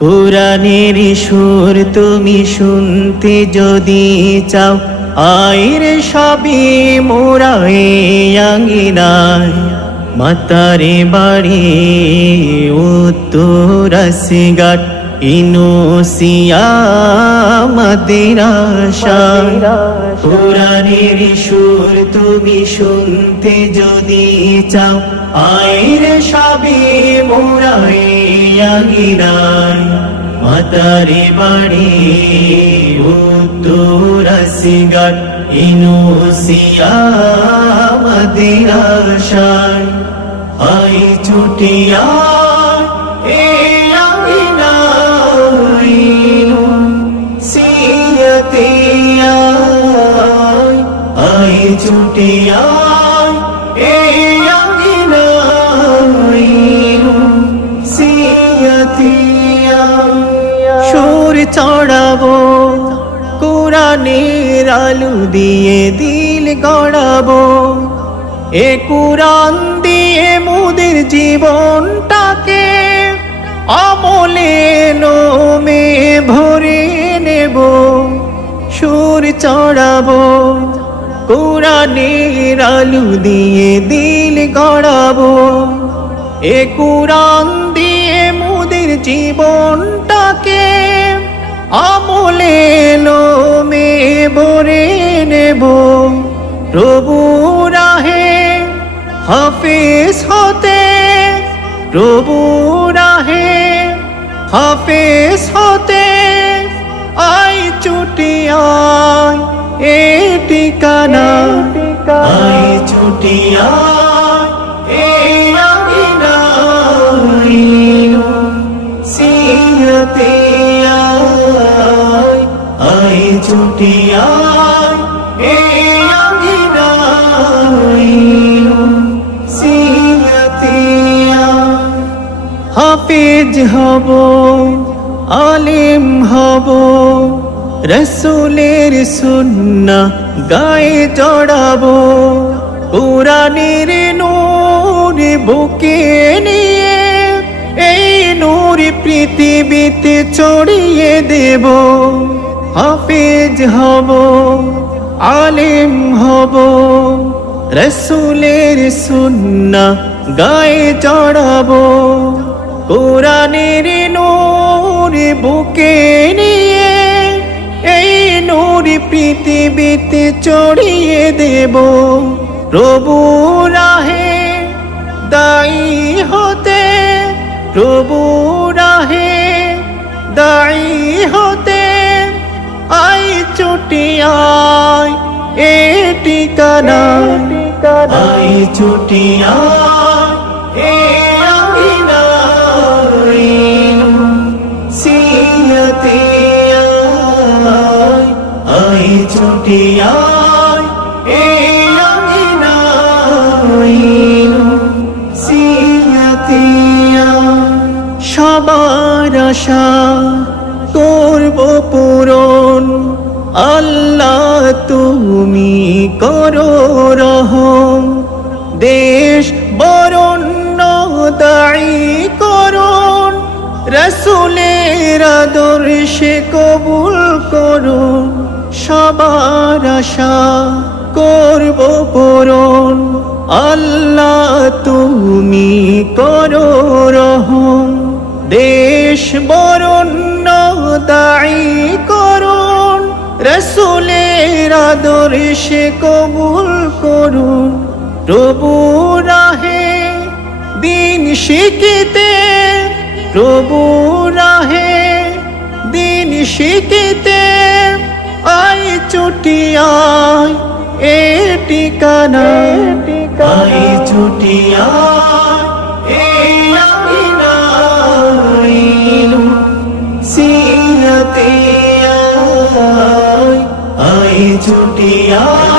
কুরআনের সুর তুমি শুনতে যদি চাও, আইরে সবই মোরা এই আঙ্গিনায়। মাতারে বাড়ি উত্তরাসিঘাট, ইনুসিয়া মাদ্রাসায়। কুরআনের সুর তুমি শুনতে যদি চাও, আইরে সবই মোরা এই আঙ্গিনায়। মাতারে বাড়ি উত্তরাসিঘাট, ইনুসিয়া মাদ্রাসায়। আই ছুটিয়া এই আঙ্গিনায়, ইনুসিয়াতে আই ছুটিয়া এই আঙ্গিনায়, ইনুসিয়াতে সুর চড়াবো কুরআনের আলো দিয়ে, দিল গড়াবো এ কুরআন দিয়ে। মোদের জীবনটাকে আমলে নোমে ভরে নেব। সুর চড়াবো কুরআনের আলো দিয়ে, দিল গড়াবো এ কুরআন দিয়ে। মোদের জীবনটাকে আমলে নোমে ভরে নেব। প্রভু রাহে হাফেজ হতে, প্রভু রাহে হাফেজ হতে। আই ছুটি আয় এ ঠিকানা, আই ছুটি আয় এই আঙ্গিনায়, ইনুসিয়াতে আই ছুটি আয় এই আঙ্গিনায়, ইনুসিয়াতে। হাফেজ হব, আলিম হব, রাসূলের সুন্নাহ গায়ে জড়াবো। কুরআনের নূর বুকে নিয়ে এই নূর পৃথিবীতে ছড়িয়ে দেব। হাফেজ হব, আলিম হব, রাসূলের সুন্নাহ গায়ে জড়াবো। কুরআনের নূর বুকে নিয়ে এই নূর পৃথিবীতে ছড়িয়ে দেব। প্রভু রাহে দায়ী হতে, প্রভু রাহে দায়ী হতে। আই ছুটি আয় এ ঠিকানা, আই ছুটি আয় এই আঙ্গিনায়, ইনুসিয়াতে আই ছুটি আয় এই আঙ্গিনায়, ইনুসিয়াতে। সবার আশা করব পূরণ, আল্লাহ তুমি করো রহম। দেশ বরণ্য দায়ী করুন, রাসূলের আদর্শে কবুল করুন। সবার আশা করব পূরণ, আল্লাহ তুমি করো রহম। দেশ বরণ্য দায়ী করুন, রাসূলের আদর্শে কবুল করুন। প্রভু রাহে দিন শিখিতে, প্রভু রাহে দিন শিখিতে। আই ছুটি আয় এ ঠিকানা, আই ছুটি আয় এই আঙ্গিনায়, ইনুসিয়াতে আই ছুটি আয়।